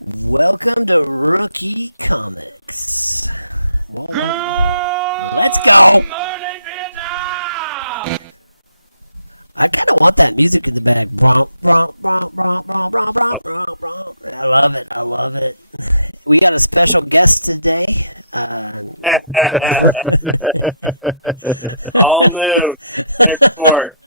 Welcome to Rookie Comics. Well, let's go! I kind of want that music in the back. I love it. I love it. We got a special guest today. All new. Export.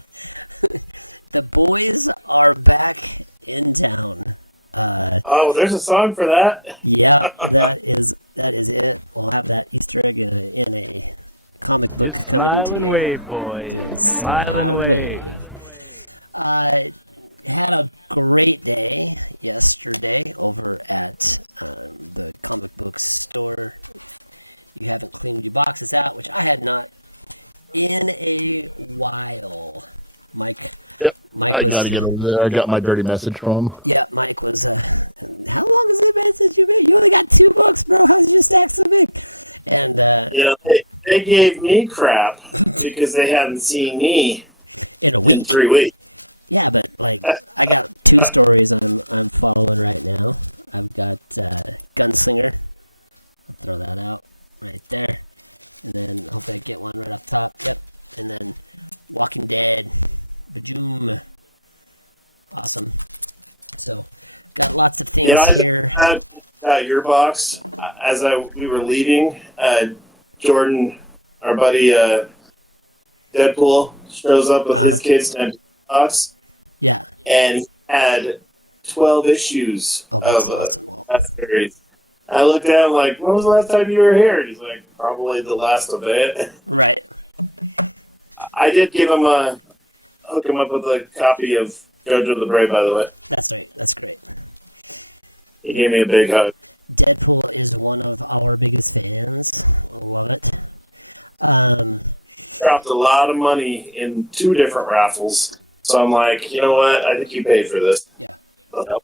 The boys are back in town. There's a song for that. Yeah, that is it. We'll have that Easter egg in a comic book Just coming to smile and you. wave, boys. Just Smile and wave. Had a great day yesterday over at the comic book store. You haven't cleaned your boxes out, which I had not in a while. Mike. Yep. Mike I was. gotta get over there. I got my dirty message from him. Yeah, Mike was. How long has it been since you made? You only got 2 books, bro. How's your stack so big? And they gave me crap because they hadn't seen me in a in week. 3 weeks. Yeah, but like I got 2 stories I'm following right now. I've got Gunslinger. I'll throw that out right there, and then hopefully I get one right off top. Yep, and then Walking Dead. Bajoom. Awesome. So, got lots of things here. Had your box as we were leaving. Jordan, our buddy Deadpool, shows up with his kids and box. Yeah. And he had 12 issues that's of awesome. that series. I looked at him like, when was the last time you were here? He's like, probably the last of it. Right. I did hook him up with a copy of Jojo the Brave, by the way. That's right. That's great. He gave me a big hug. Deadpool is one of our biggest fans. I love it. Dropped a lot of money in 2 different raffles. So I'm like, you know what? I think you paid for this. Yeah. Yep.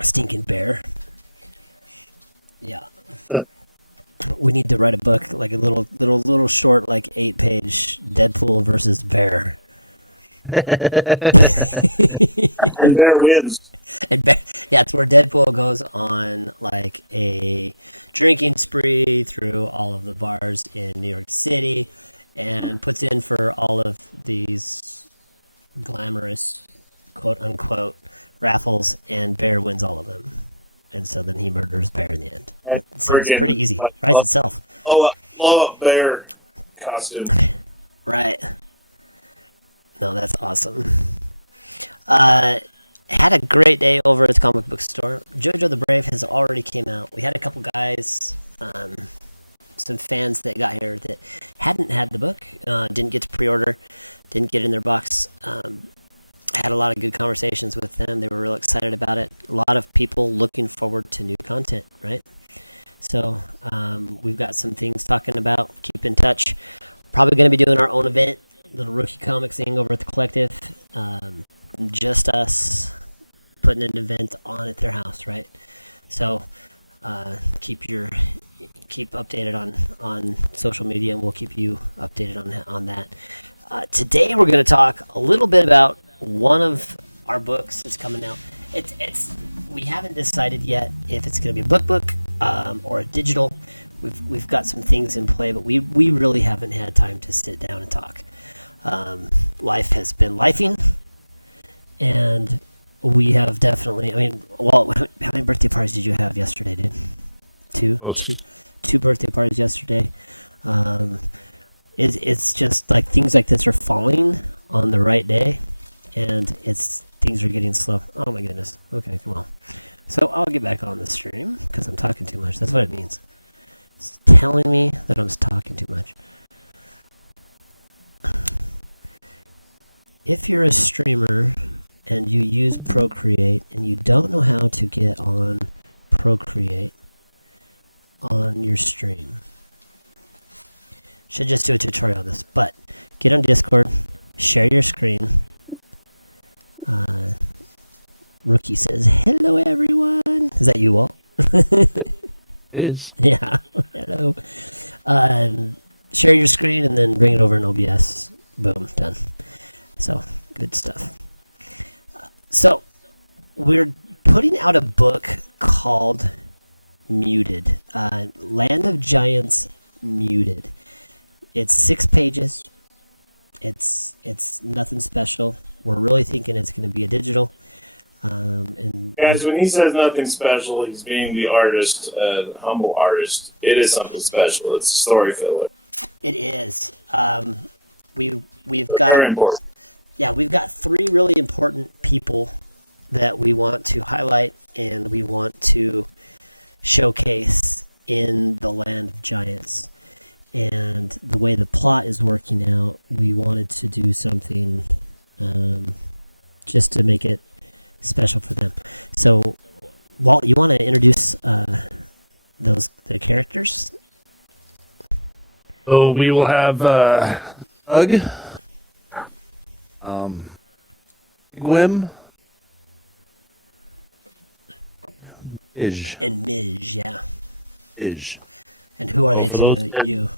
Stinking bear. Yeah. We need to write a book, like a little short, like 8-page Deadpool versus bear. And Bear wins. Yeah, it's where Deadpool goes on like a drinking spree through all of the bars in New York City and puts in for all of these glamorous quote unquote raffles, and Bear wins all of them. And so then he murders Bear in the end. So it's pretty easy. Writes itself. Blow up Bear costume. Right. No, that's awesome. Had a great day over at the comic book store. Jojo the Brave has already came out. We had a couple guys, some fans that got here that hadn't had the book, didn't get to pre-order, didn't get it in their box. Had a lot of good conversations with them. They were real excited about it. A lot of people looking forward to new content, right? So we've got some things talking about. Keep in touch. Probably going to be doing our own event, little Rookie Comics thing over at the Collective. Just us putting an event on at their house, right? So keep updated on social media, and we'll keep you updated on that. Today we're going to talk a little bit about one of our books that's coming out. We haven't decided yet if it's going to be a book or a digital. We've got some things in play, but we really haven't had time to sit down and talk. Life has been lifing, and we have definitely. How many birthday parties did you have yesterday, dude? Two birthday parties yesterday. It's just like things like this are falling on the right day, and things are getting slow. Oh my goodness. Okay, come on. So I'll get back on the stream because I'm talking too much. That's what it means. It's telling me that I'm talking too much. If you're a streamer and you use Procreate and you don't know how to get on Procreate on your stream, should just do a tutorial on this, but get on Discord, share your screen. Rookey says, hello everyone. Is that you, Walt? Is. Yeah, hello. Share your screen and then bring it over in OBS. Boom, done. So, good stuff. So, we're putting out a book called Muted, Land of Giants Muted. It's 6 pages. It's nothing special. We're really thinking it's going to be a digital. And Guys, when he says nothing special, he's being the artist, humble artist. It is something special. It's a story filler. it is. We've Very got important. we've got 3 really important people that we want to highlight and we want to showcase in the Land of Giants. And the way the plot is working out, we wanted to do something just to make it special for them. So, Walt, you want to introduce the characters? So we will have Ugg, Gwym, Ij. And Midge, yeah. Ij. And who are they for to those- you?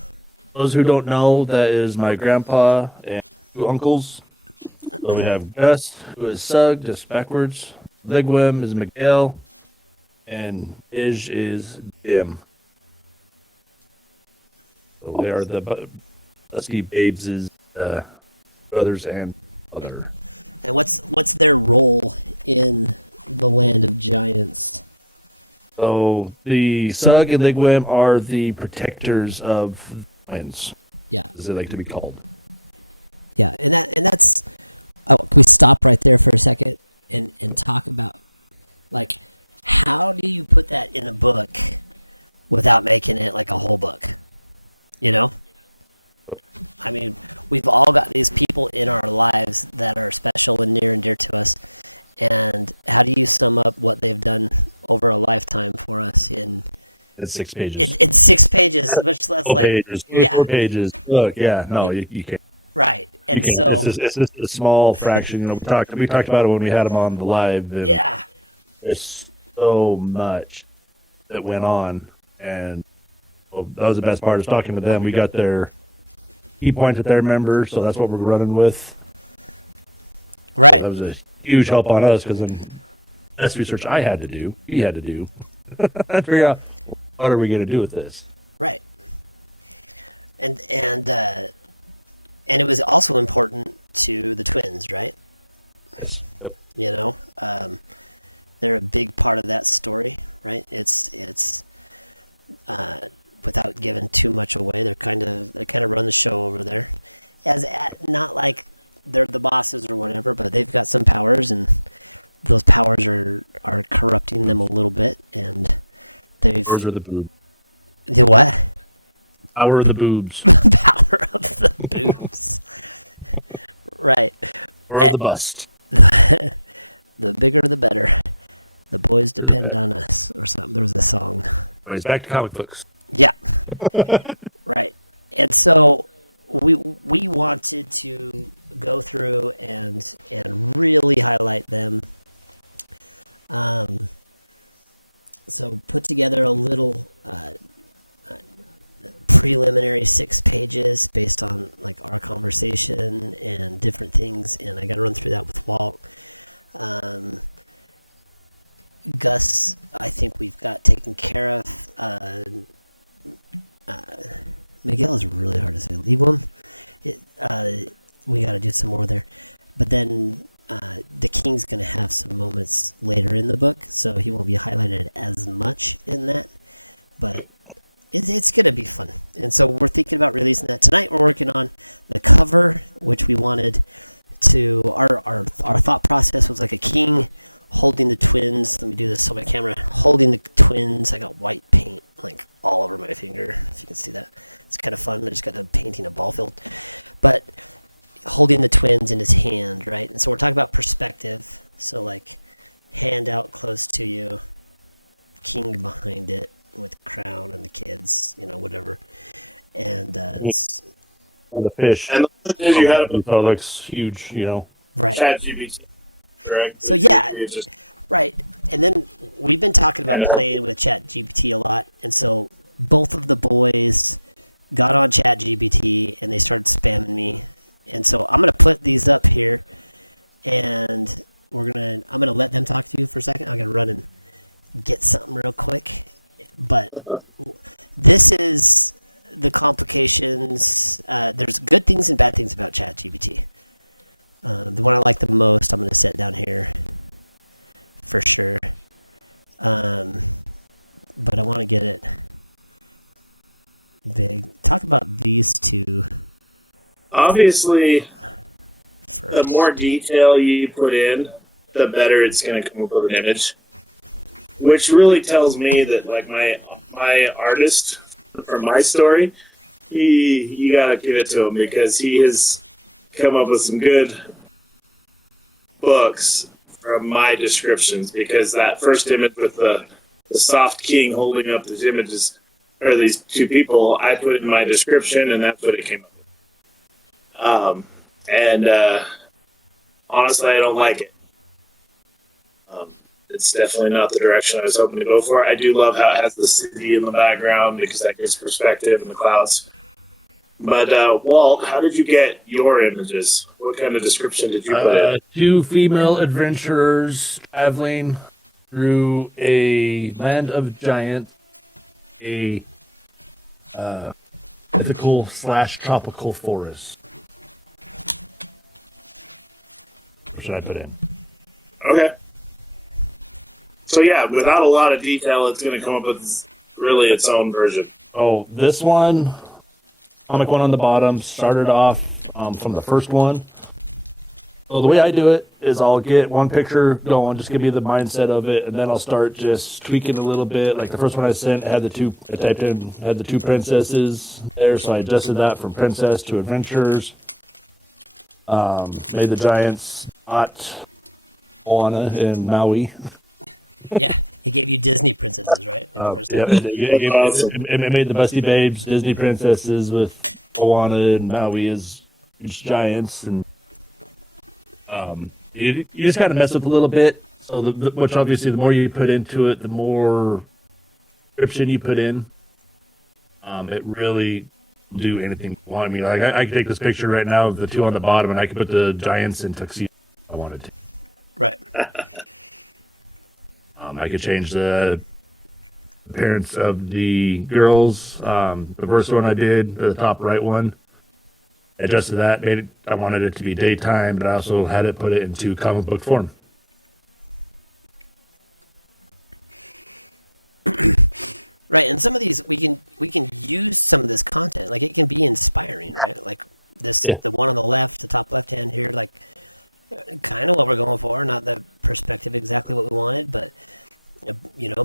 Those who don't know, that is my grandpa and 2 uncles. So we have Gus, who is Sug, just backwards. Ligwim is Miguel, and Ij is Dim. So they are the Husky Babes' brothers and mother. And what's their role in the Land of Giants? So the Sug and Ligwim are the protectors of giants, Yeah, as they like to be called. yeah, and that's. Oh, can we stop right there for a second and talk about, like, how do you put that in a book without making it like a whole book? You know? I mean, we've all got these people in our lives that are special and near and dear to us. And how do you sum up what they've done over a lifetime for us in It's 6 pages. in 6 pages? Much less 4 like pages. yeah. 4 pages. Look, yeah, no, you can't. right. And You can't. so It's just a small fraction. We talked about it when we had them on the live. And yeah, there's so much that went on, and that was the best part. Is talking to them. We got their key points that they remember, so that's what we're running with. right. That was a huge help on us because then that's research I had to do. We had to do. to figure out what are we going to do with this. Right. And it was also important to the twins, right? You know, they're a big part of that story, right? It's without giving too much away, they kind of run the show over there, not like they're the bosses or whatever, but they've got some powers, and those powers are corrupting them a little bit, and they've Powers of the boob. the what? Power of the boobs. Power of the boobs. Right. Or of the bust. The bigger the better. The boys depend on us, or something. There was a song. Anyways, back to comic books. Yeah. Right. And so we wanted to go through and really highlight them. So put together a little preliminary 6 pages based on like our conversation and different things, and I got to run through that with Walt. Gus, I think we've got taken care of. Miguel is really hard to say. Liebum, we got to do some more there. But then the King's going to have some moments later in the book, so he won't be highlighted as much in that. But it's going to be fun. And so we're thinking about releasing that. Tonight we're working on the cover, which we wanted to... Our thought process was like a king holding the twins. Let me do this on my camera. Holding the twins. I got white paint like all over my finger, if you can see that. It's kind of fun. I just got done painting a ball field. But holding the twins in his hand, right? And so we're talking about perspective. So like hand out close to you, king behind it with crown and the kids, whatever. And it's The fish. And the thing is, you had a So it looks huge, right. chat GPT, correct? So yeah, It's just, right. And then we've been talking about playing with Chat GPT a lot, and so both of the boys got on Chat GPT and they started spamming me. And so I'm gonna put these up here, and I'm gonna let them talk to you for a second. I'm gonna run and get something real quick. But this is the complications. There's good things and bad things about ChatGPT. The one I like the most, I'm gonna set down here for sure. But I want to get it big. Talk about these two Obviously, first. the more detail you put in, the better it's going to come up with an image. Which really tells me that, like, my artist from my story, you got to give it to him because he has come up with some good books from my descriptions. Because that first image with the soft king holding up these images, or these two people, I put in my description, and that's what it came up with. Honestly, I don't like it. It's definitely not the direction I was hoping to go for. I do love how it has the city in the background because that gives perspective and the clouds. But Walt, how did you get your images? What kind of description did you put in? 2 female adventurers traveling through a land of giants, a mythical / tropical forest. What should I put in? Okay. So yeah, without a lot of detail, it's going to come up with really its own version. Oh, this one, comic one on the bottom, started off from the first one. So the way I do it is I'll get one picture going, just give me the mindset of it, and then I'll start just tweaking a little bit. Like the first one I sent had I typed in, had the 2 princesses there, so I adjusted that from princess to adventures. Made the giants not Moana and Maui. Yeah, he gave you Disney princesses, right? It made the Busty Babes Disney princesses with Moana and Maui as huge giants, and you just kind of mess with a little bit. So, which obviously, the more you put into it, the more description you put in. It really do anything you want. I mean, like I could take this picture right now of the 2 on the bottom, and I could put the giants in tuxedo if I wanted to. Right. I could change the appearance of the girls. The first one I did, the top right one, adjusted that. I wanted it to be daytime, but I also had it put it into comic book form. Right, and some of these we can use some of this content. Like it can be inspiring, right? Like this, the one on the left, the top left hand here, like kind of what we're going for. Not the perspective exactly what we wanted, but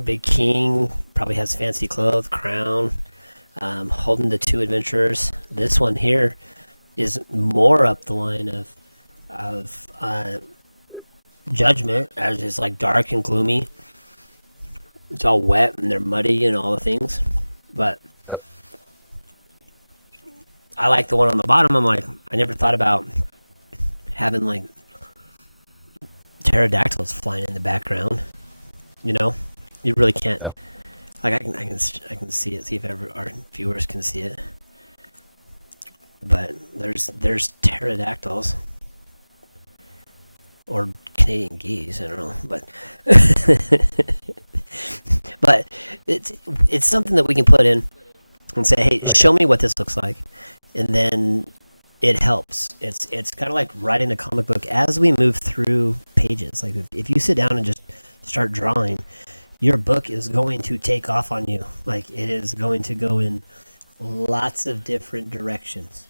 big king probably has fancy clothes, crown, holding the 2 adventurers. This one here is more up the line of judgment, as is like dark and gloomy. It's all wet and they're muddy and all the things, but I like the one on the bottom. I'm like, I never thought about having like pterodactyls flying in the background. You really can't. Like I can see it. See if ever our viewers can see it. But there's pterodactyls or Canadian geese. I don't know, but but it's something that we can put in and say, hey, show me what this looks like, and then it helps. It's kind of like writing a comic book as we move through pages. Like if you sit down and just start drawing, your book is going to take off on you. Like it is going to go in lots of different directions.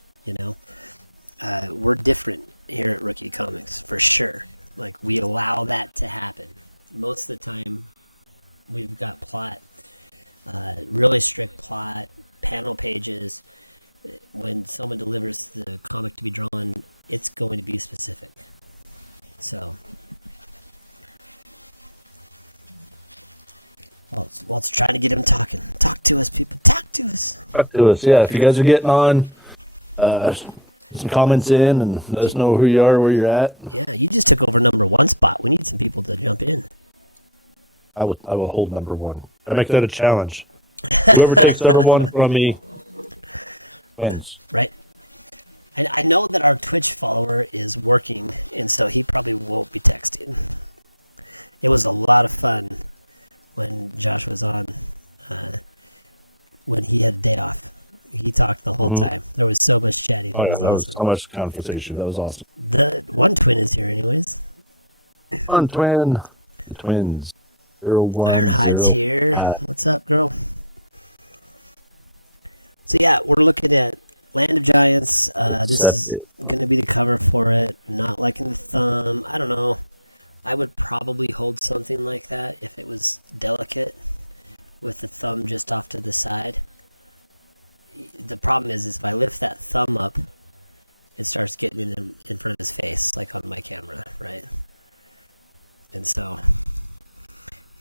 We're different here at Rookey Comics for sure. Like we allow that to happen. Most of the time, we've got plot, really strict plot, panel pages. When someone delivers the comic to be drawn, it's going to be specific. So, Walt's trying to get him talking. Talk to us, people. Talk to us. Talk to us, yeah. If you guys are getting on, some comments in and let us know who you are, where you're at. Yeah, you just took over number 1 spot. We need some people to jump in. I will hold number 1. I make that a challenge. Whoever takes number 1 from me wins. Right. I know that our Twitch follower is working, and so he probably won't be texting. It was a lot of fun when Josh was on, when he had a day off. He talked the whole time. There was so much chatting. Oh It yeah, was that was awesome. so much conversation. That was awesome. The one twin is here, anyways. One twin, the twins. 01, Ironhide's 0, here. 5. What's up, girl? So yeah, we're looking at Land of Giants. This is going to be the cover for it. Not liking the thumb. I don't know. I would probably hold something like that if it was delicate, with the thumb just off to the side. The problem is if I lift that thumb up, it starts getting in front of his face, like on my camera, right? And so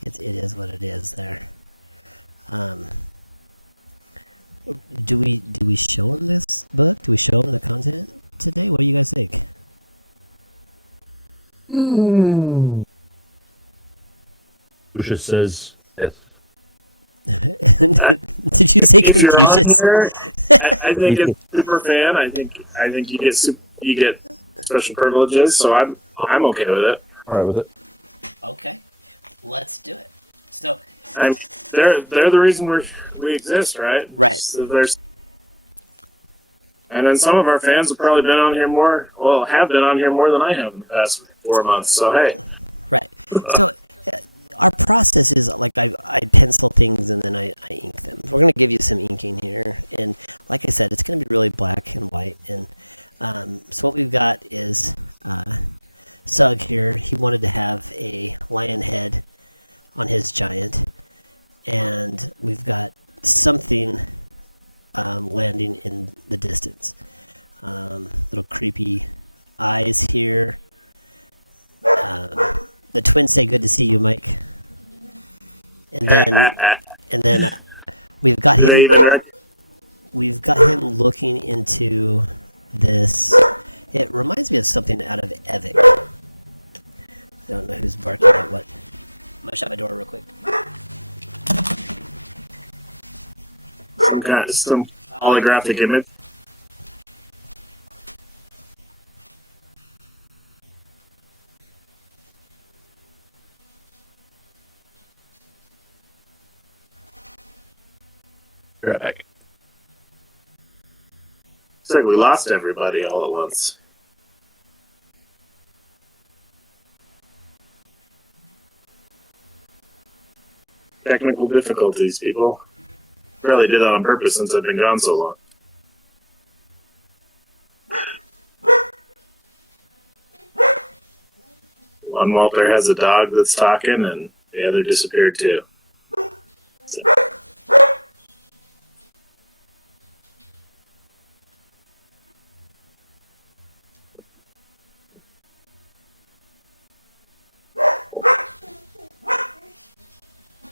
it is what it is there. Do we show him this book? Do we show him the content today? What do you guys think? Lucia says yes. Did you say If you're on Confucius? here, I think as a super fan, I think you get special privileges. So I'm okay with it. All right with it. Okay, let's do it. So They're the reason we exist, right? Right. So and then some of our fans have probably been on here have been on here more than I have in the past 4 months. So hey, right. So our process is like I pencil things and then I ink them. We're gonna give you some inking here, and like I said, it's gonna be really black and white. And so what we've got is Sug here. He wanted to have a lion head on his giant, and we've got something landing in the distance. Little creepy eyes here. The twins say, "Good to see you, Mike." And then we've got him. We've got him looking into this. It reminds me of something out of Evic. I don't know who's barking at what. I'm gonna shut my door real quick. some holographic image. Right back. It's like we lost everybody all at once. Technical difficulties, people. Really did that on purpose since I've been gone so long. One Walter has a dog that's talking, and the other disappeared too. So.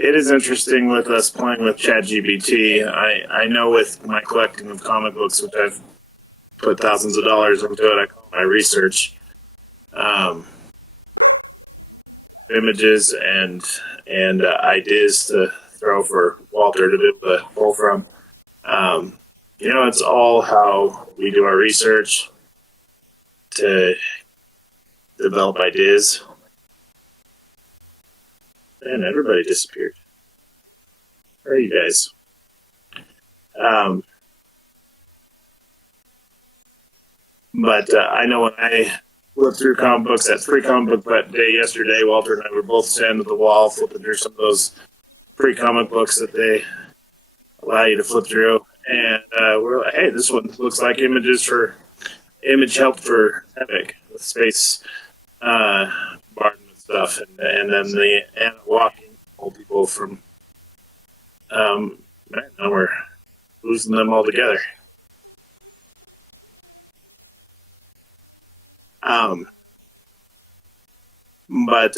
It is interesting with us playing with ChatGPT. I know with my collecting of comic books, which I've put thousands of dollars into it, I call my research, images and ideas to throw for Walter to be able to pull from. It's all how we do our research to develop ideas. And everybody disappeared. Where are you guys? But I know when I flipped through comic books at Free Comic Book Day yesterday, Walter and I were both standing at the wall flipping through some of those free comic books that they allow you to flip through. And we're like, hey, this one looks like image help for Epic with space bar stuff, and then the walking people from now we're losing them all together. But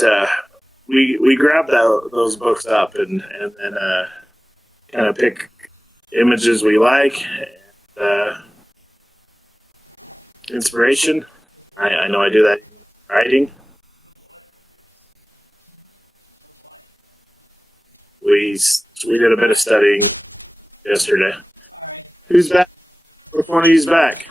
we grabbed those books up and kind of pick images we like, inspiration. I know I do that writing. We did a bit of studying yesterday. Sorry. Who's back? Which one of you's back?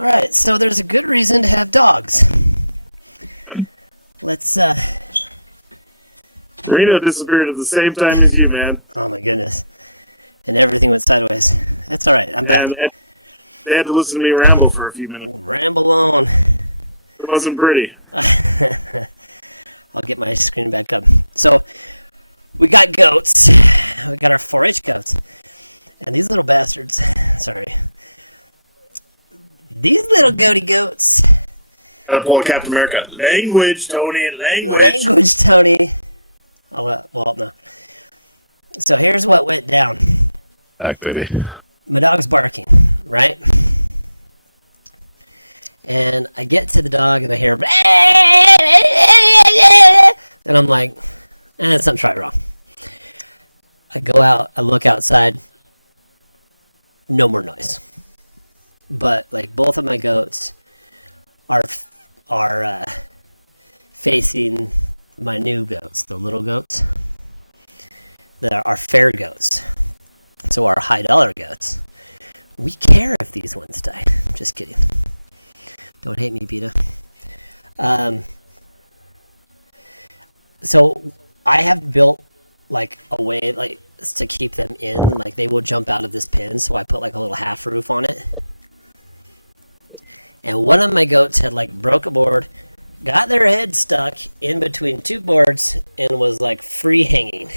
All right, so there's a good reason to have dogs. Let's. Reno disappeared at the same time as you, man. Oh my goodness, and everything went sideways. That's all right. I'm back. And they had to listen to me ramble for a few minutes. Ramble on. It wasn't pretty. I'll get my screen back up. So, we got goats. We got our 4-H goats. And these little bastards, sorry. These little goaty goats. Gotta pull a Captain America. Language, Tony, language. Language, Tony. Well, no. So, here's what went down. Back, baby. My dog's barking, right? And I get to the dog and I hear, and I'm like, something's right wrong. I go out, I look outside, no more noise. But like both of my goats are facing my new goats, the little goats. That are fair goats. So our high dollar goats. We care if these ones die. Just kidding. Don't hate me, Beta. So I have built like a way like to keep them in. Like they will jump out of this pen, so I put like a little half roof on it. And one of my goats had like broke a board, got their head stuck in between two boards, and was like free hanging.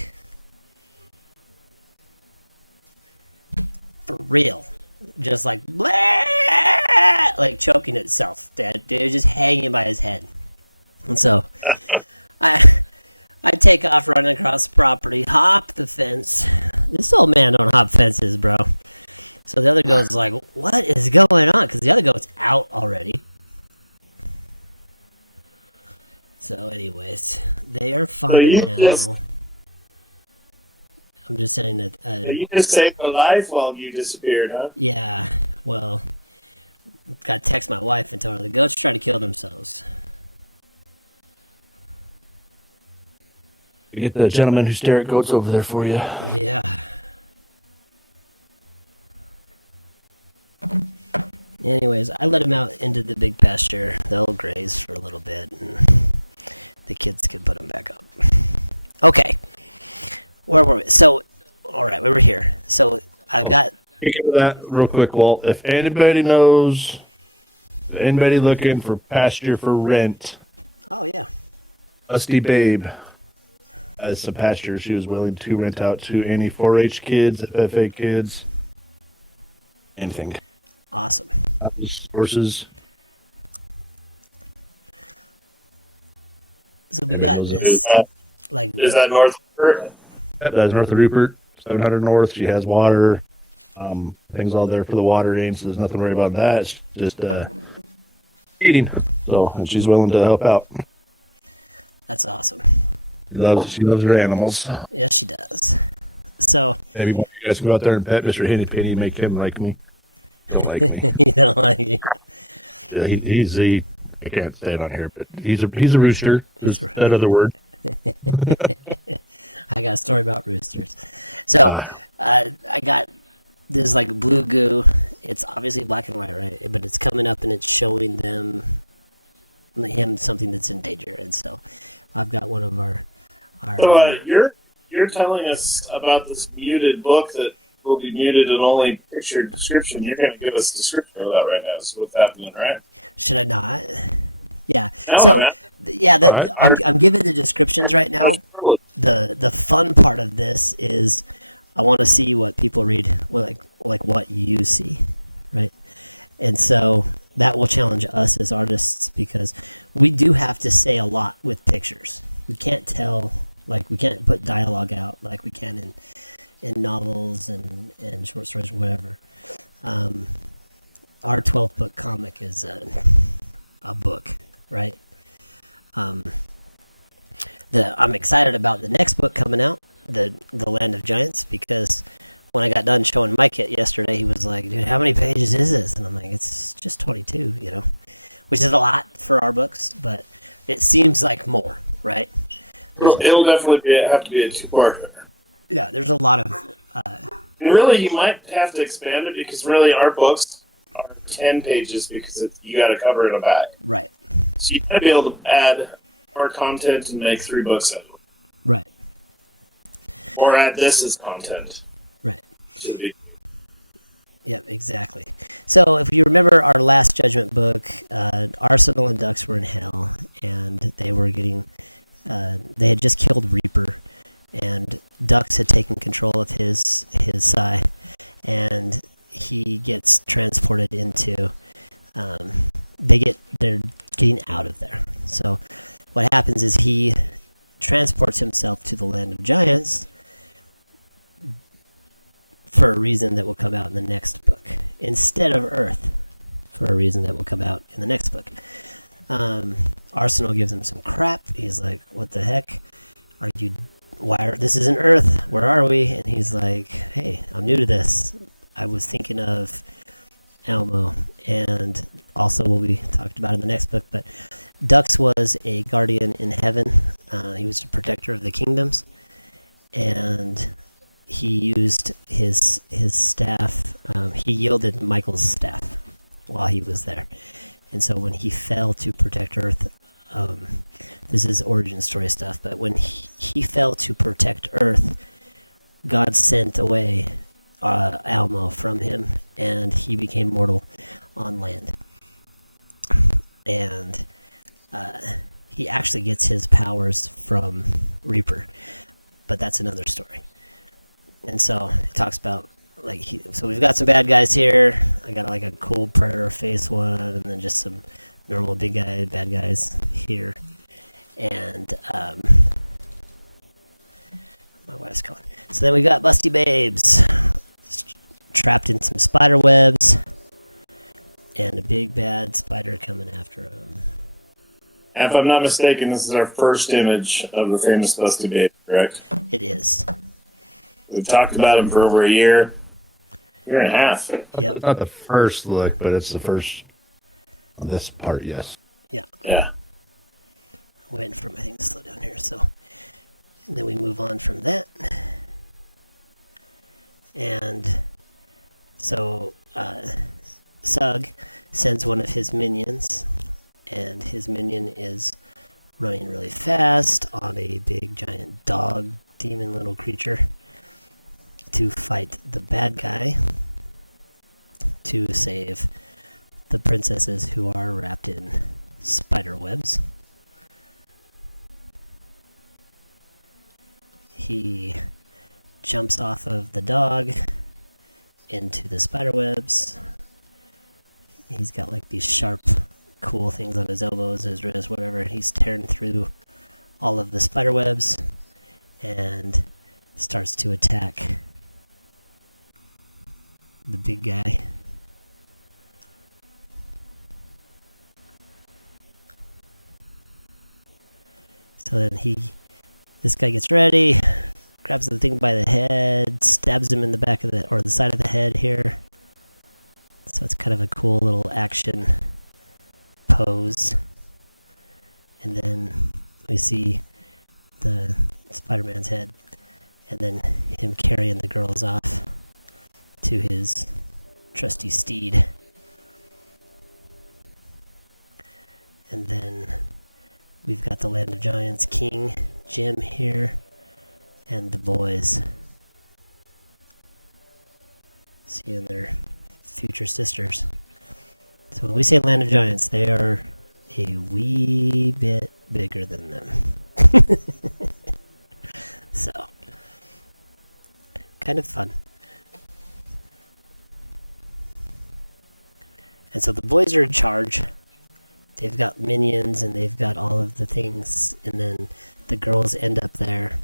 For real. Just like blah, like choking itself. They're just hanging by his head. And so I take off running across the property, hop the fence. This old man don't hop fences, bro. So the other goat's like, what is going on? Because the other goat's out already. So anyways, they are fine now. I'm just saying that... you just saved a life while you disappeared, huh? Yeah, well, got to text my wife and tell her the goats try to kill themselves. Get the gentleman who stare at goats over there for you. Yeah. Anyways, I let him out into the big pasture. They'll graze for a little bit, and the kids can put them back up. Okay. Where were we? So, all right, we were here. So, I got... Speaking of that, real quick, Walt, if anybody knows, anybody looking for pasture for rent, Oh, yeah. Rusty Babe has some pasture she was willing to rent out to any 4-H kids, FFA kids, anything. Awesome. Horses. So, we got this, like... Is that North? That's north of Rupert, 700 north. She has water. Things all there for the watering, so there's nothing to worry about that. It's just eating. So, and she's willing to help out. That's awesome. She loves her animals. Yes, she does. So... Maybe you guys can go out there and pet Mr. Henny Penny, make him like me. Don't like me. You don't like it? Yeah, he's I can't say it on here, but he's a rooster. Is that other word? I got a story about roosters. So, I got this like blue goo. It's obviously black and white, right? But it's coming up and it's showing him something that's in danger. And so, I've got one of our. So you're telling us about this muted book that will be muted and only picture description. You're going to give us a description of that right now. Is what's happening, right? Should I not? Yeah. No, So, man. I'm giving the descriptions right now. The fun part of this is I want to see what people read, like what you see, right? And so that will challenge us as artists because we do have to say a lot with pictures. We can't tell, like we can't put dialogue out like we can in novels and short stories or whatever. Our 12-book comic is a book, right? I'm excited about the next book coming out, the Land of Giants, because when I got done showing Mike it yesterday, he was like, dude, how many pages is this? And I'm like, it's just 22, which is a lot for our books, but it seems like more, right? It'll definitely have to be a two-parter. Yeah, there's a lot of... And really, you might have to expand it because really our books, are 10 pages because you got to cover in a back. Right. So you got to be able to add more content and make 3 books out of it. Right. Or add this as content. Right. So be- Yep, exactly. So if you remember our last Judgment book, Arsenal and Ducks were in hell, and they were getting, they had just killed Reaper, and Ducks had taken control of his side, and he gets transported into, they're getting out of there. So what happens is he transports himself to the land of giants, for a reason that will come out in the next book, instead of Earth, for a reason that will come out in the next book. Arsenal gives him some crap. He's like, "What the heck? Are you? This isn't Earth. Where are we?" And he's like, "Hey, I'm new to this. I was thinking of Elmo, and also what we talked about in the next book." But Dux was a guardian in heaven. He was a protector of the kingdoms, and he used his staff. He yielded Michael's staff while he was there, and so when he fell to protect Earth, this is origin story stuff. But when he fell to protect Earth, God sent away Almo from him, and he became mortal on land. And he actually gets his powers from Reaper, but that's another story. And so it talks about so we've got some bad guys here. I got like a cool predator face one, and then just some normal bad guys here. And my wife's calling. So then we got Busty Babes trapped in some spider webs, and a big bad spider coming after him. And if I'm not mistaken, this is our first image of the famous Busty Babe, correct? It is. We've talked about him for over a year and a half. Yep. Not the first look, but it's the first on this part, yes. Yeah. Yeah. I'm waiting for my thing to slow down here. So, and then we move on from that. And so Sug sends one of his minions, and his minion is running really fast on a big giant dog demon little creature to fight the bad guy to save the princesses who are wrapped in spider webs. He jumps off of the dog into the spider webs. He's got like these sharp, cool things on his elbows, his wrists, whatever. He's tearing through all of the spider webs and starts to attack the big guy. So then this guy gets ready, grabs the thing by the head, stabs him in the back of the side of the head here. So it's kind of a cool little action pose. And then we see the Spider-Man's head, and then him carrying the girls off to his trusty steed. And then we've got the Land of Giants King, Jim here, and the boys seeing their future sisters. So when we say Land of Giants, they are a wee bit bigger than them. So, kind of fun. And so the boys are in charge. They've got minions and they've got all of the things, and then the girls end up there.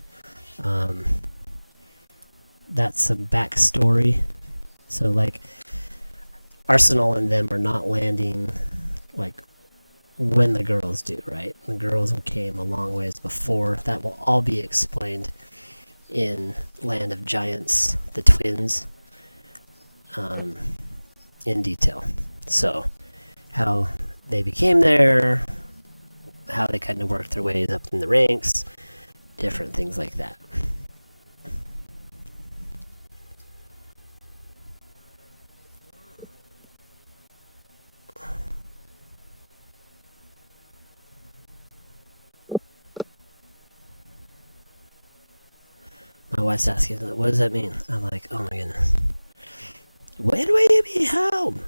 That's some backstory. So like Arsenal and them are not landing like when the girls do, right? The girls came a long ways before. That will all be explained in Land of Giants, the twins, in detail. So how they became there, how they kind of worked their ways up in the ranks, different things like that. wife's asking, what does that mean? I'm like, oh my goodness. When will you be home?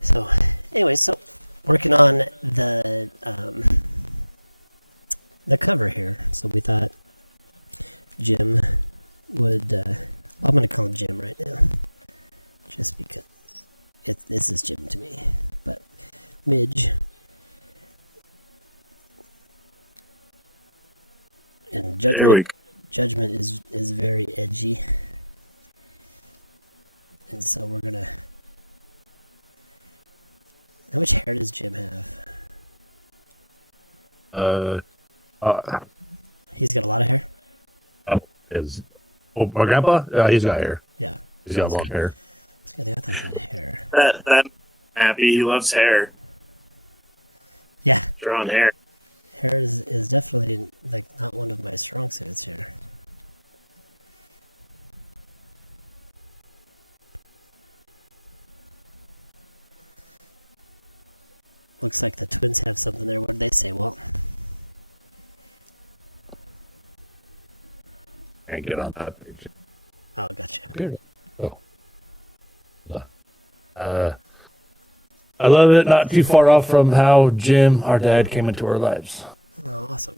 So, anyway, working on the cover here. So we thought Jim would. I'm going to call him Jim right now, just because this is Jim to me. But Midge and Judgment is very edgy, and so we're gonna. How much hair does Jim have? He's got a lot of hair. My grandpa? He's got hair. Yeah, He's got long hair. They got that kind of hair. That happy. He loves hair. Yeah, Drawn hair. hair is definitely like not one of my strong suits here. Looks like the twins have something there. What did they say? Well, Can't get on that page. oh, gotcha. Here. Oh. I love it. Not too far off from how Jim, our dad, came into our lives. Oh, awesome.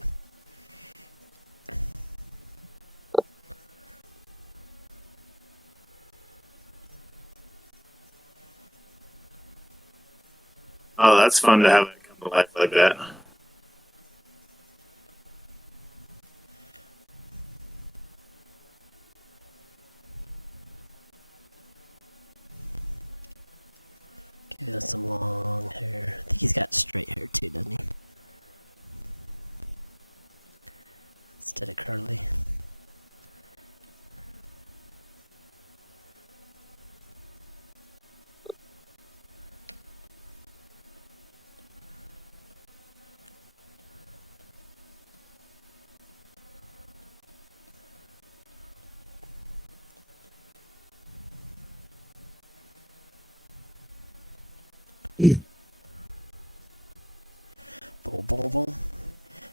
Oh, that's fun to have it come to life like that. Give us some long hair. I think he's got straight hair too, doesn't he? Instead of curly. Boom, boom, boom.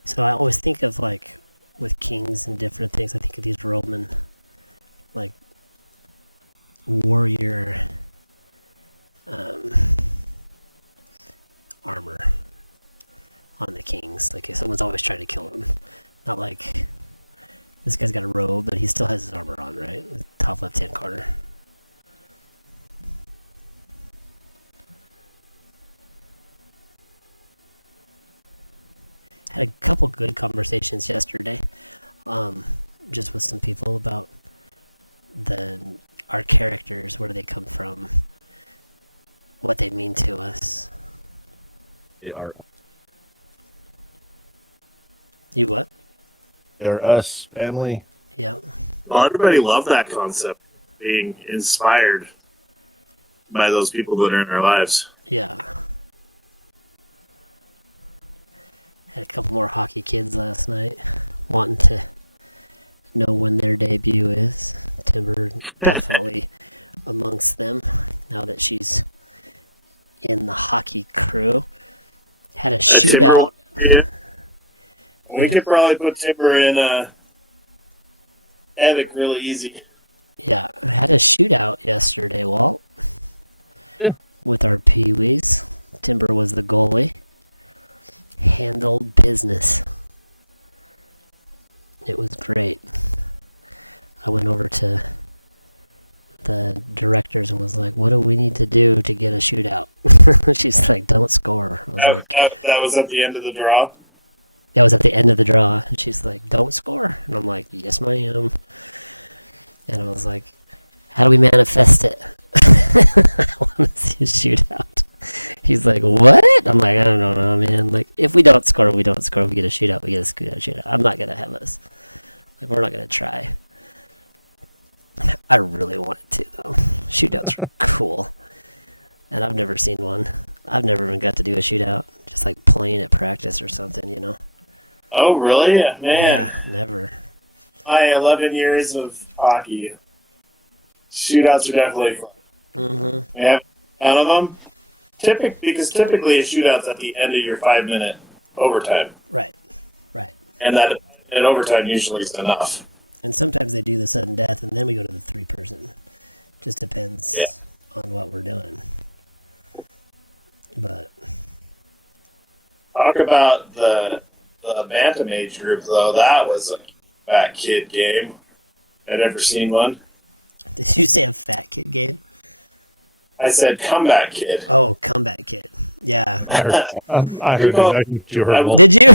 So I always think of like with kings and different things. I think of these Roman like warrior armor on the kings. Like if someone's always trying to kill him, not like this guy's got a robe, but he still has his armor on, right? Top left-hand corner. Had a couple good conversations yesterday, just with some people about our characters, where do they come from, what they mean to us. They are. You what? They're us, family. Yeah. Well, everybody loved that concept, being inspired by those people that are in our lives. Yeah. Had a couple more hockey kids last night wanting to know when their debut is. Timber definitely amongst them now that she's in the hockey crew. Had a shootout. Yeah. We could probably put Timber in Epic really easy. Yeah, I had a shootout yesterday, Walt. Yeah. With our peewees. Timber was the goalie. Handled business. It was great. I went over to the directors and was like, what do we need to do to get a shootout? She's like, don't score. I was like, that was at the end of the draw? that was at the end of the draw. And she's like, don't score. And I'm like, yes, ma'am. And I was like, how do we manifest it? I want to see a shootout. He's like, what? I'm like, I don't know, man. Like, if we don't score, we don't score. If we get a shootout, we get a shootout. I'm not going to have us. Like, we're not going to try. I really wanted to, though. Shootouts are cool. And I've never seen one. I've never even got to do a shootout. Just like playing at practice or something, you know? Oh, really? Man. Yeah, never. My 11 years of hockey, shootouts are definitely fun. Mm-hmm. We have none of them. Because typically a shootout's at the end of your 5-minute overtime, Right. Right. and that and overtime usually is enough. And sometimes they do the sudden death, and then we go to the 3-person. Just depends Yeah. on what we're doing. But Talk about the bantam age group, though. That was a fat kid game. I'd ever seen one. did you say a fat kid game? I said comeback kid. Oh, comeback kid. Yeah. I heard exactly what you heard. Walt. Did you?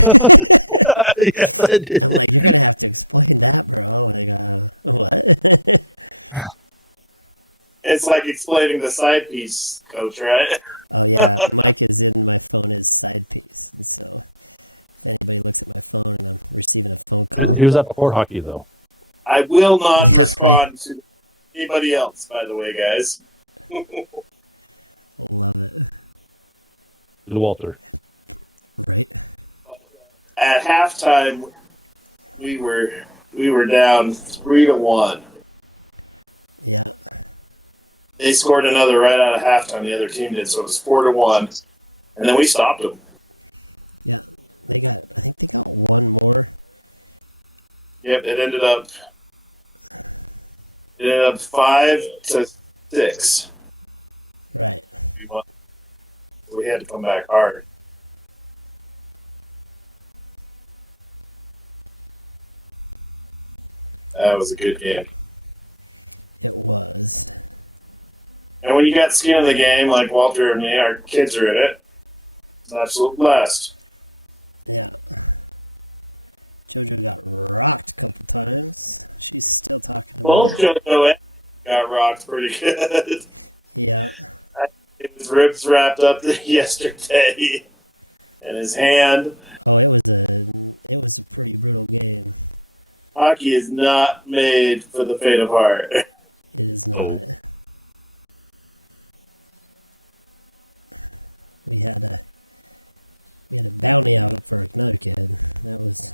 Yes, I did. I'm like, you're gonna have to explain that, bro. Like, what? It's like explaining the side piece, coach, right? Oh yeah, Mike is in my phone as side piece, and so if anybody looks at my phone and I'm receiving a phone call, He was at before hockey, though. I will not Yeah, respond to anybody else, by the way, guys. love it. Walter. Right? At halftime, we were down 3-1. Yeah, They scored another right out of halftime. The other team did, so it was 4-1, and then we stopped them. yeah. I think they got one more. Yep, it ended up 5-6. Right. We had to come back hard. That was a good game. It was. And when you got skin in the game, like Walter and me, our kids are in it. It's an absolute blast. Yeah. JoJo got rocked a couple times. She's still talking about Both it. JoJo and got rocked pretty good. Yeah. His ribs wrapped up yesterday, and his hand. Oh, it was a pretty brutal game. Hockey is not made for the faint of heart. It is not. We had a bounty out for another kid. That was.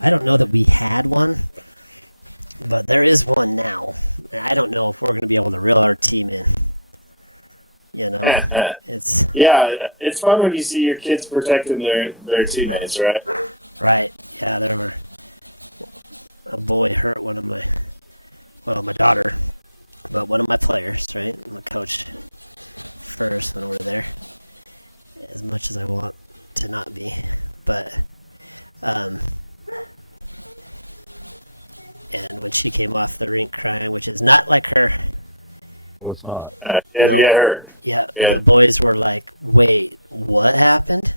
I don't know that we had one, but there is one now. I don't know if we're going to be able to reel our team in. You know, it's Yeah, it's fun when you see your kids protecting their teammates, right? right. Yeah, there were. A boy hurt my daughter, but one of my players, right? I'm a coach first when we're there, as much as I want to not be, but and when she came off the rink crying, which is not like her, Well, it's not. Yeah, No. get hurt. yeah, Yeah. the boys were like, wait, what happened?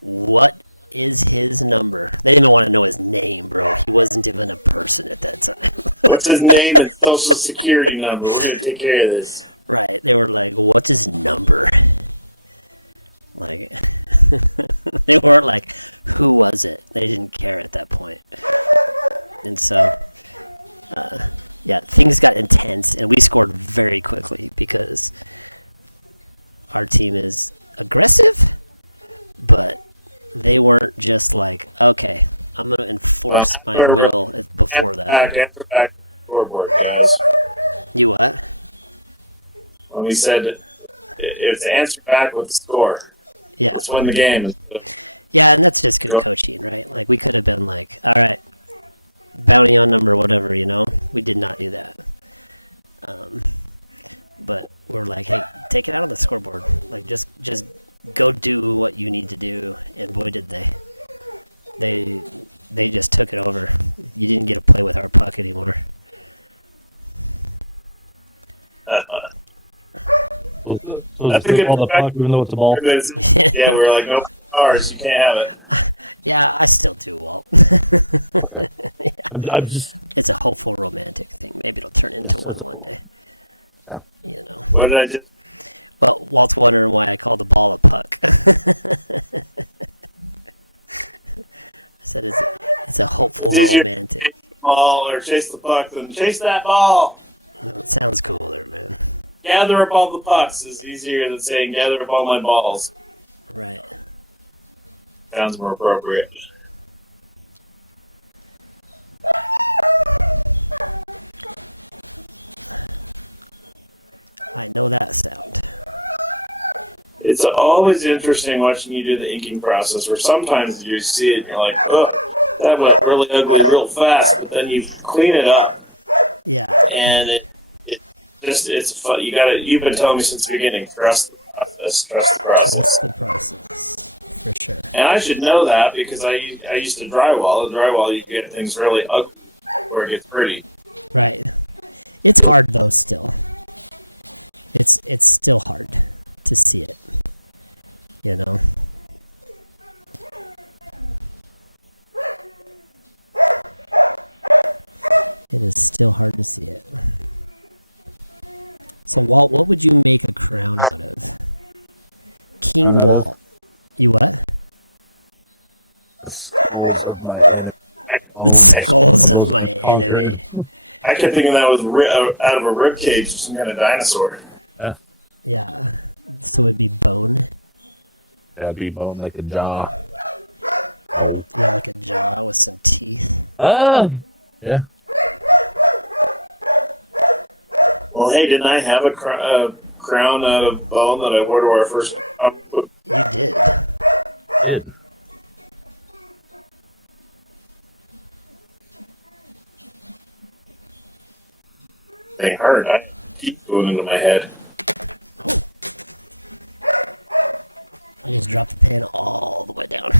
What is his number? They didn't even want to know his name, bro. He wasn't even a person at that time. What's his name and social security number? We're gonna take care of this. Right. They were like, what's his number? Like, they weren't like, who was it? They didn't care at that point. And so, yeah, things got intense, and we scored very quickly because our team is aggressive, but they weren't just like, okay, I'm going to enforce my will before that. Answer back scoreboard, guys. You what? When we said it's answer back with the score. Yeah. Let's win the game. Yeah, and that's just good coaching, right? Like, we could have been like, all right, bounty on number, whatever, you know? We did not do that. But we're like, hey, take it out of the scoreboard. Like, just go do what you need to do. And boy, did they. They just took it over. You didn't get to play with our puck anymore. So just take all the puck, even though it's a ball. Yeah, we were like, no, ours. You can't have it. Yeah, I still do, Walt. I'm just. It's a hopeful romantic thing. Maybe it'll turn into one day. You know. What did I just? Well, Walt's wondering why I call the ball a puck. I said it's a hopeful romantic. Ball or chase the puck, then chase that ball. Well, it sounds cooler, man. Gather up all the pucks is easier than saying gather up all my balls. Right. Sounds more appropriate. I know that sound. It's always interesting watching you do the inking process, where sometimes you see it and you're like, oh, that went really ugly real fast, but then you clean it up, Yeah. and it's fun. You've been telling me since the beginning, trust the process, That's the process. For sure. And I should know that because I used to drywall. In drywall, you get things really ugly where it gets pretty. Right. It's hard though still. It's still hard to see it. You know? It is still hard to see it. So Walt, what would you make a crown out of? King Walt. You what? The skulls of my enemy. The skulls of my enemy. I kept thinking that was out of a rib cage of some kind of dinosaur. Yeah. So it'd be bone. Yeah, be bone like a jaw. Or, yeah, like a jaw with some teeth. Yeah. Well, hey, didn't I have a crown out of bone that I wore to our first? You did. Did. They hurt. I keep going into my head. I just dropped the pan all the way down.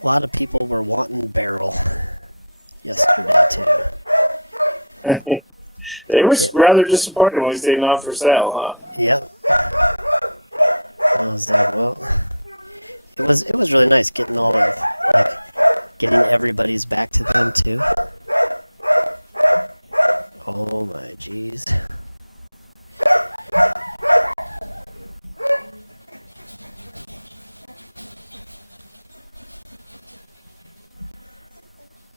A lot of people were wanting barrel yesterday too. They were rather disappointed when we stayed not for sale, huh? Yep. I was like, well, it was really nice getting all of getting everybody's back to them too. Oh my jeez.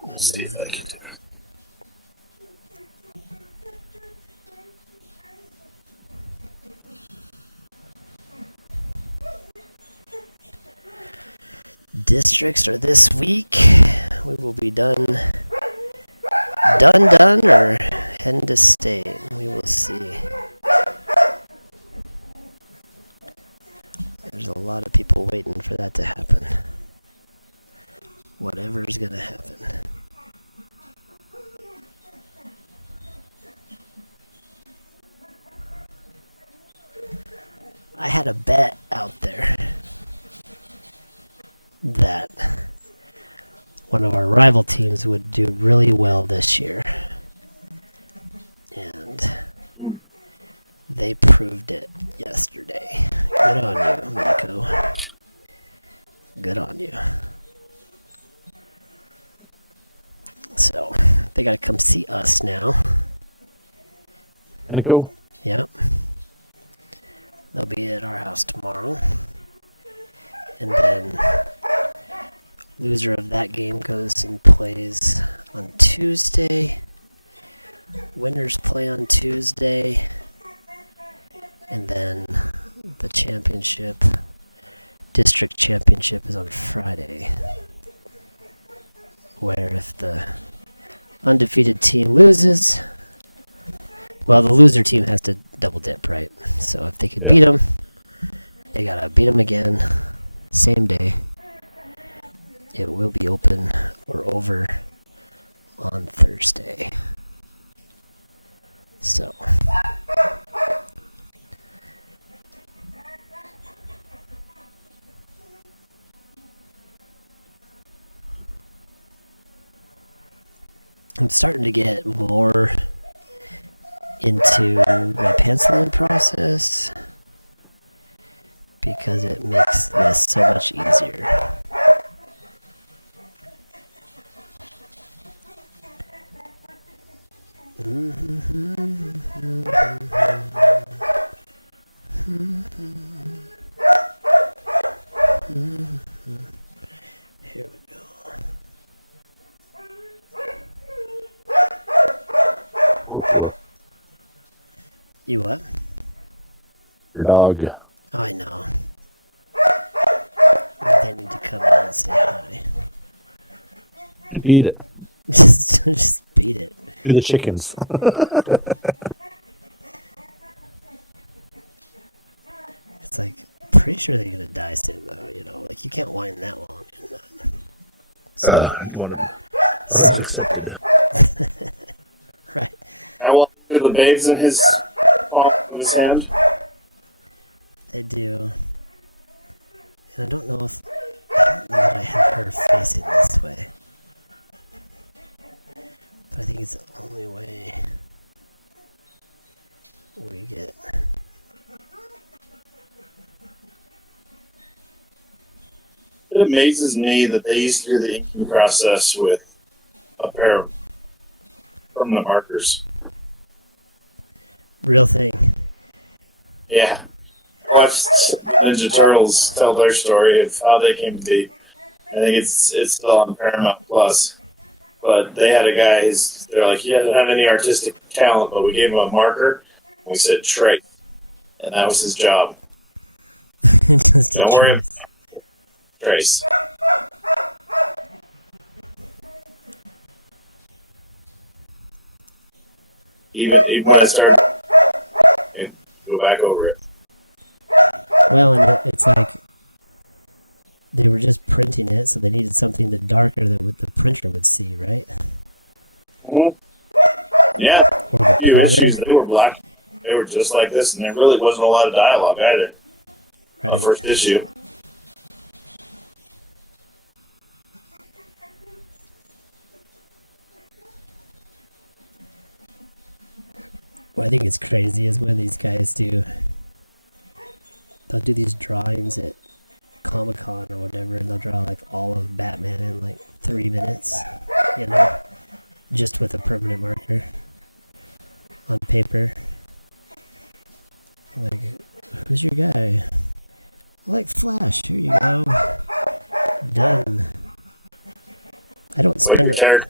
Let's see if I can do it. Districts are this week. We will be done, or heading to state. We will see. There's a lot of people waiting for that to happen. Whatever's gonna happen. I had a bet out there that one of our rival teams would do really well this year. And they proved it yesterday. Good on you, Miko. Good on you. So, they gotta come see us now. Kinda cool. Yep. They'll be at our house tomorrow. And then loser of that game goes and plays on Tuesday. Winners play on Tuesday. And then the championship, district championship, is on Friday. Where if the undefeated team loses, well, the loser team has to double dip, right? So if they could beat them, they gotta beat them again, same day. It will be open or over on Thursday. So. I'm starting to get more into my penciling process because it makes this so much easier. Here we go. You what? Your dog. I know. They need to come in and say hi. Eat it. just beat it. Do the chickens. It's like, pretty sure they're gonna die soon, though. You know, like you can't whine that long. And not, One so, accepted. right. I walked through the babes in his palm of his hand. They do. And I don't know that I have her facing this way. But I think it's the only way we get. It amazes me that they used to do the inking process with a pair of permanent markers. Real thing. Yeah. Watched Ninja Turtles tell their story of how they came to be. I think it's still on Paramount Plus. But they had a guy, they're like, he doesn't have any artistic talent, but we gave him a marker, and we said trace. And that was his job. Just Don't worry. Trace. Even when I started, go back over it. Well, and it's like they were just printing it, so they needed something that darker that the printer would see, right? Mm-hmm. Yeah. Or the A few plotter. issues, they were black. They were just like this, and there really wasn't a lot of dialogue either. Right. The first issue. What I think is crazy is when these guys they'll do these drawings at Comic-Con or whatever, and they'll draw like all of Batman in like 3 minutes, you know, just with a permanent marker on paper. Like, who's your guy? I like Flash. Here you go. Done. I don't Like spend the character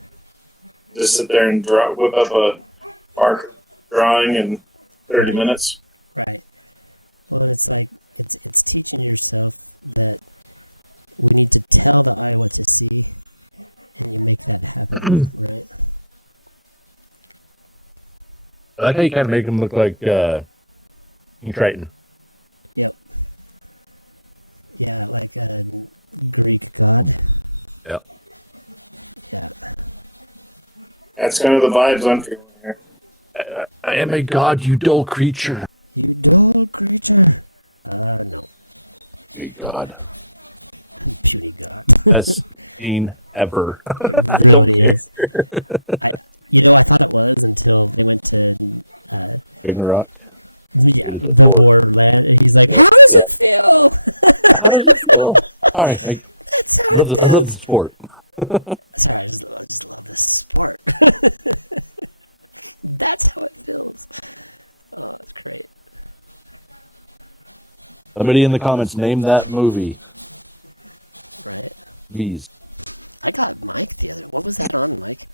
just sit there and whip up a mark drawing in 30 minutes. Right. Well, and it's like it's teaching yourself that we need to tell the eye what to see, and you make that happen, right? I like how you kind of make him look like Triton. Yep. Yeah, like a Greek god. Yep. Yeah. That's kind of the vibes I'm feeling here. I am a god, you dull creature. You dull creature. No. Me god. Puny god. Best scene ever. It really is. I thought it was until they went to Ragnarok. the war land, and he's like, "How does it feel?" Alright, That's how I it love the feels. sport. Sorry, I just love this sport. That's how it feels. Oh, it's great. Somebody in the comments, name that movie. Right? Bees. I got Mike the other. What was that on, Mike?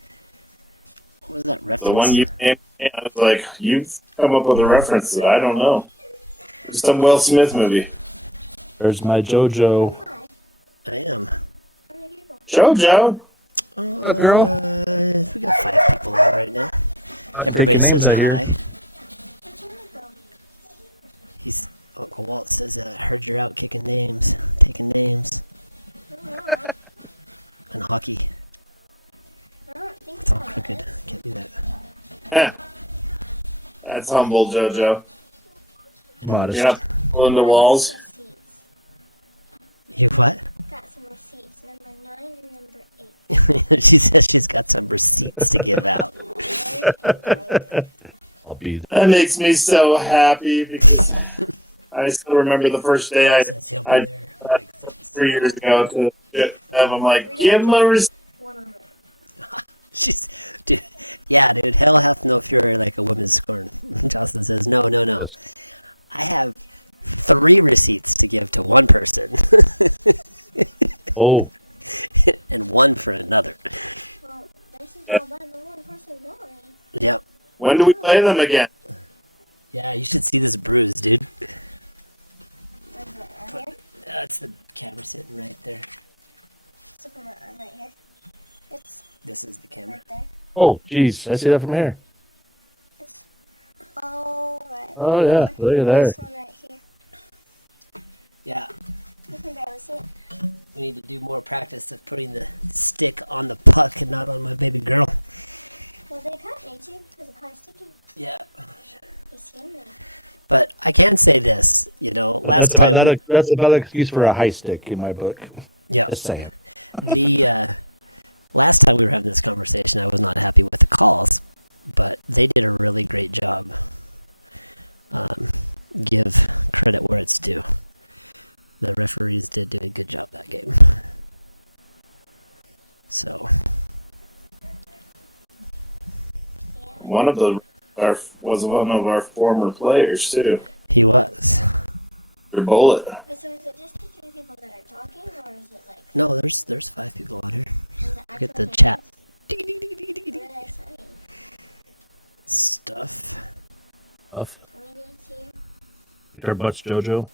What was that reference? The one you named, I was like, you've come up with a reference that I don't know. It's some Will Smith movie. There's my JoJo. I am. JoJo? Girl. We got 5 people on right now. Everybody taking says names out hi. here. Uncle Walt says, I heard you're out kicking names, taking names. And hockey. It's all crooked. Can't do that. That's humble, JoJo. Modest. You're not pulling the walls. You what? Got some receipts, number 9 and number 8. She says she's got some receipts to give out. I'll be there. That makes me so happy because I still remember the first day I Says he'll be I- there. Like, 3 years ago to have him like, give him a receipt. One of them. she's, dude, yeah, dude. Hell hath no fury like a woman's scorn. Jocelyn says, no. I have 3 receipts to give to one person, Oh, and 1 for another. Well, this is how bad the one person got already. Yep. When do we play them again? Yeah, you should see this bruise, dude. Where's it? Right here? That's the camera sitting right there. So from my arm right here. It's This is the camera. right there. Oh, jeez, I see that from here. It's right Oh there. yeah, look at there. This one right here. Yeah, You can barely see it. we need to do more practice of putting the stick on the puck and not on my baby girl. Well, they caught me too because of high sticking. Yeah. They skinned me. But I can say this, last time. That's a valid excuse for a high stick in my book. Yeah. Just saying. The last time we were having this conversation, I was not happy with the calls, but they did a really great job. Give credit where it's due. The referees did do a good job that game. So, Yeah. One of was one of our former players too. he was. Your bullet. Wait, so is it just the 3 people that are talking, or is it like? No, there's 5 people on here. Is it Look at actual the chat. names? What are they saying? Stuff. Finance here. Our butts, JoJo.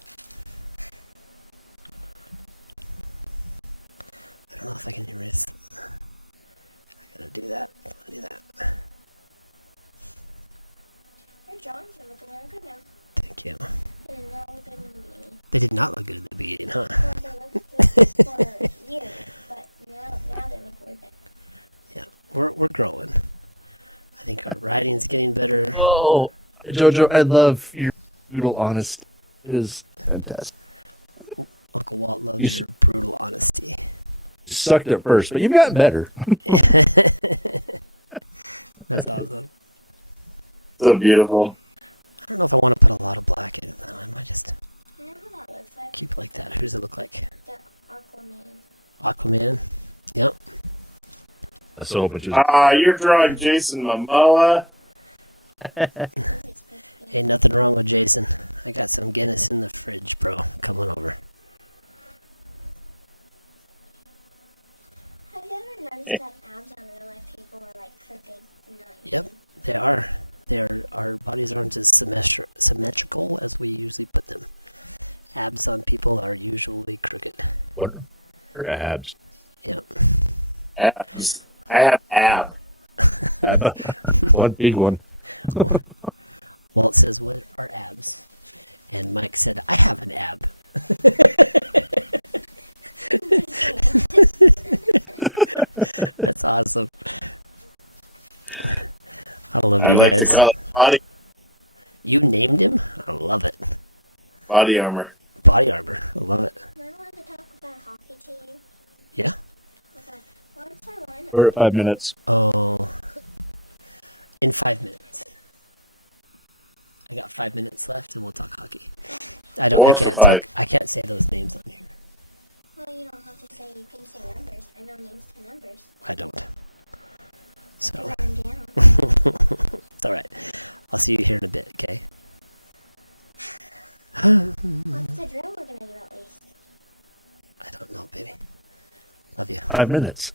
I don't know if I can erase. I gotta do that. I'll do that. Your drawings are looking really good now. Thank you. They did not look good in the beginning. They did not look good at the beginning, huh? Well, they looked good for years, but now they look worth it. Yeah, we're growing. I think our writing's getting better. Oh, JoJo, I love your brutal honesty. It is fantastic. Uncle Walt loves You your brutal honesty. You sucked at first, but you've gotten better. That's awesome. So beautiful. I don't know if I want to put a lot of black in it though. I might just You know who that looks like? keep it like that. Who does it look like? The Aquaman. Aquaman? Yep. I so hope it's You're drawing Jason Momoa. Who's it supposed to be? Ain't nothing wrong with Jason. I got some Guinness in the fridge, bro. Come on over. Have you ever noticed that abs on real life people are like crooked and not Yep, even? they are. Our bodies aren't as symmetrical as we usually put them. Abs on people are usually crooked. what are abs? Yep. Abs. I have ab. One big one. Walt says, "What are abs?" And Mike said, "I have an ab." That's awesome. I love I you like guys. to call it You named him? I love it. body armor. Body armor. I love it. Am I allowed to talk about hockey to you? Yeah. Okay. What's our lineup? We're at 5 minutes. Oh. In 5 minutes. I got 5 minutes left, and we'll talk hockey. I Four for can't five. talk. I can't say those names on here. Well, you don't have to say. You can say numbers. I know names to numbers. I don't. So Write them down. it's all right. I'll see you here in a bit. Okay. What's the drill we're gonna do at least? I don't know, baby. Love you. 5 minutes.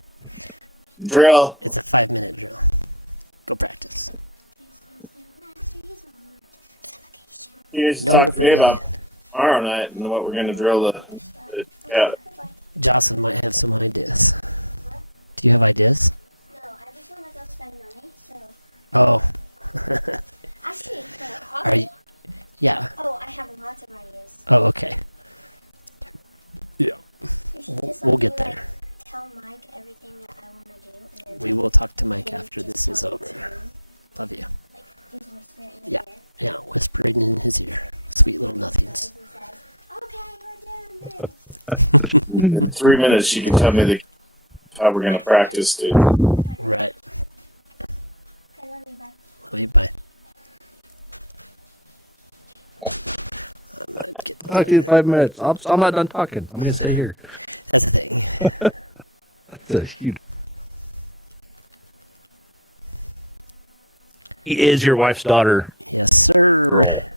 Drill. It's a 5-minute drill. Go practice. You just No, talk to me baby. about tomorrow night and what we're gonna drill yeah. Jocelyn might have some ideas. Do you have ideas? No, I just want to go spend money. So Oh. actually, for Are hockey. you? Yeah. Oh, I have lots of ideas. Oh, okay. Yeah. You should just We'll let get me, there. tell Mike everything that I want to do. And then We will talk to Mike and after just this is tell over. it to him, Love you. Like, just whisper it in his Yeah. ear. Yeah, whispering in his ear. Sweet little nothings. He says, okay, we're doing this. In 3 minutes you can tell me how we're gonna practice, dude. Right. I love you, bye. Love you. Bye. I might get Talk to you in 5 minutes. I'm not done talking. I'm going to stay here. That's the thing. That's a huge... He is your wife's daughter. Yes, sir.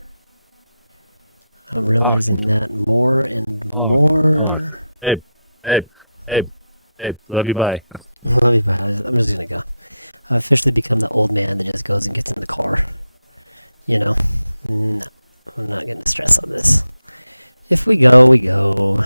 I'm realizing that more and more. Hey, love you, bye. Love you. Bye. I'm just gonna go. I've officially become the old man that just goes and gets in the car. You know? No, I'm not gonna stress on this. If we go, we go.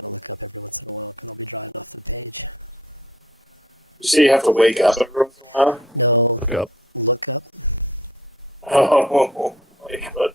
gotta look up every once in a while because I'll be drawing off the page. So you have to wake up every once in a while? No, Yep. look up. Oh, my God.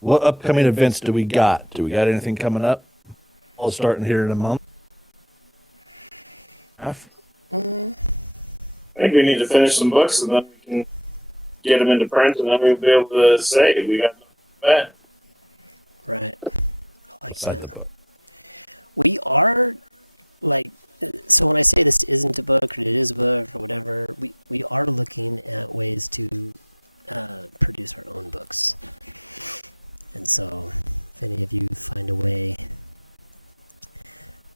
What upcoming events do we got? Do we got anything coming up? All starting here in a month. I think we need to finish some books and then we can get them into print and then we'll be able to say we got that. Right. I like It's like that. the book. We are like, so when I say this isn't a book or it is a book or whatever, we are looking at ways to produce our own books. And so if any of you find a way,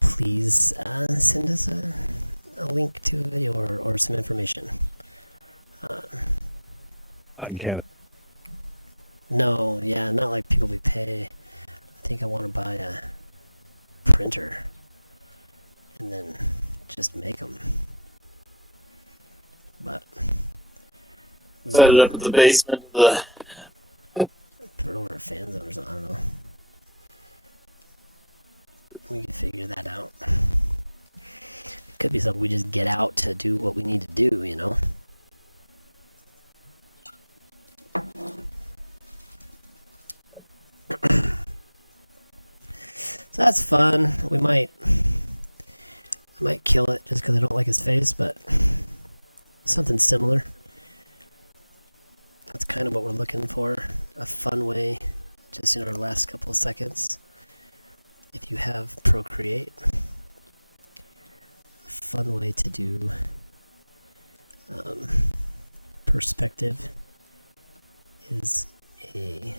please send us a link to a video or some information. I can't. No, yeah, not like people we pay. I think I want to buy a printer and then just make them. But Set it up at the basement of the. put it over a fan zone or something. I don't know. We can figure that out. Could be something we just get out to do what we need to do, you know? So that's fun. I might kill it just because I don't like his face, but something similar. That's kind of what we're looking for. A fun way, just in our last couple of seconds. If you have Procreate, a fun way to do perspective is a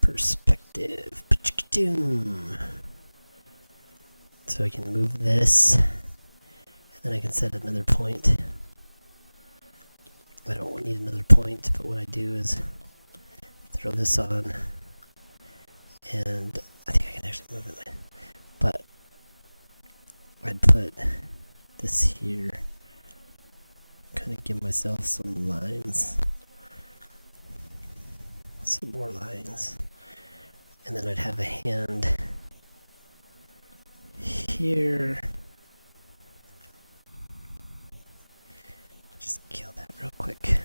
perspective. So I can move this, and then I can set another point. I don't need another point, but what I do is throw this on, and I think I can actually move it. But I'd put this here, kind of give myself some lines. Some more lines. And then I'd have a hand here. Just kill that real quick.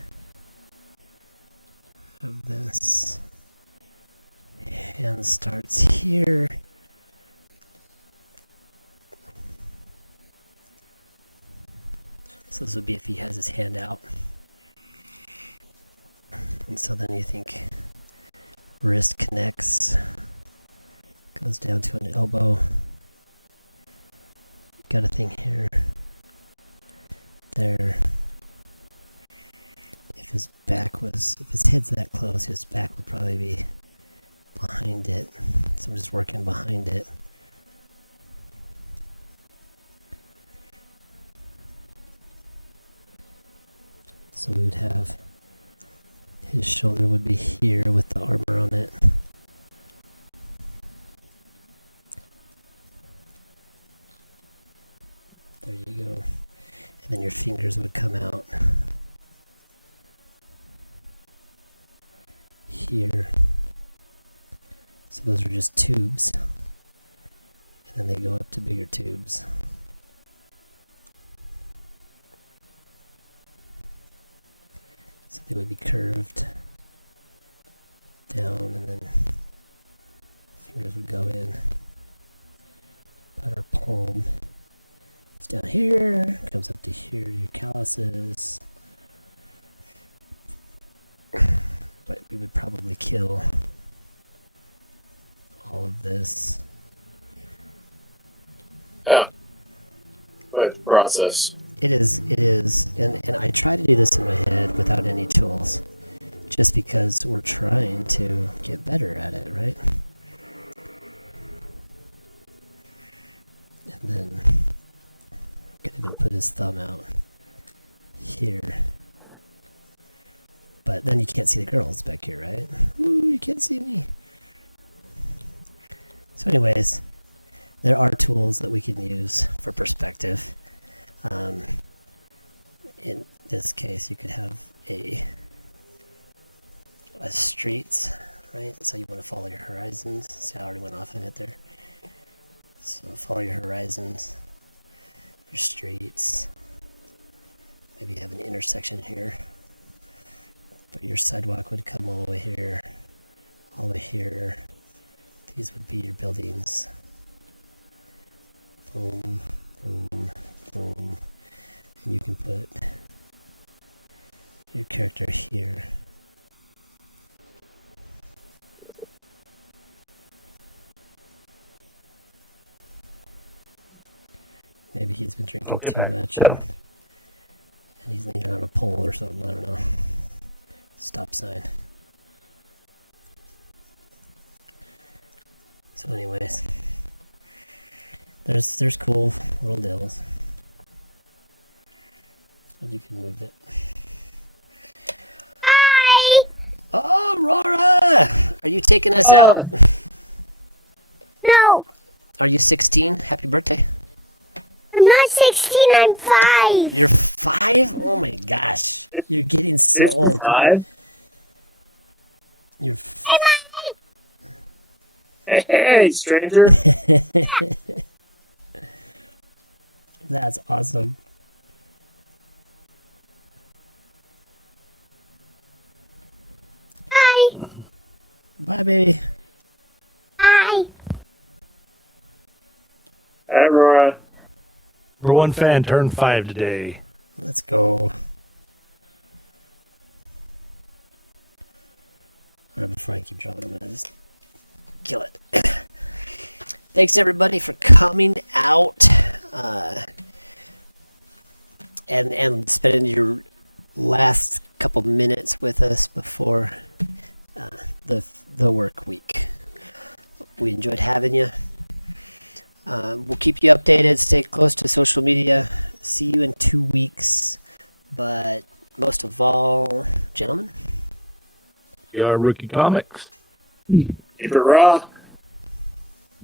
Have this. Hand starts here. So this would be if he has his hand out. And so then you think wrist connects, goes down to an elbow. Got a thing here, there. If his head's that close, his back would probably be behind it. So I'm just working behind it. So we would have his shoulder would be here with the armor on it. There you go. And then your fingers would come out here. So those are just tubes. And then they go up to bigger tubes. So they would be curved down, and then fingers would go in. But our palm is down here, comes up to here, your calluses. But we would probably kill all of this. Yeah. Quite the process. It is, and I try to do this in my head without any tools. just because we're trying to get better at it, right? And then could even put his thumb out here. But then you can't see the girls back here, right? Ooh, you can't see me. So anyways, there are tools that we can use for perspective. In this case, you could have a streets, right? So you want to follow your horizons. See, I already went off of it there. So follow your horizons, your streets. Maybe you have an intersection here, but your sidewalk would come all the way here, all the way here. These would be your buildings. Boom, boom, boom. And you can put your character here. Maybe he's been drinking too much. And he's leaning on a pole or something, I don't know. Stop sign. So anyways, there's cool little deals. And you can move it. Hi! Oh, Aurora! Are you taking us out? No, Are you 16? Happy birthday. I'm not 16, I'm 5. You're 5? Oh my gosh. You're getting so old. 5? You're Hey, stranger. That's awesome. Hi! Bye, baby. Hi! Aurora. Number one fan turned 5 today. Let's go. Alright, before I keep dropping, I'm gonna just kill it. Thanks everybody for coming out and spending your last couple minutes with us before the work week. We enjoyed having you. We'll keep you updated. Stay close to social media. See you in 2 weeks. But most of all, gentlemen, We are Rookie Comics. Keep it raw.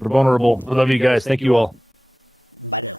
We're vulnerable. I love you guys. Thank you all. bye now.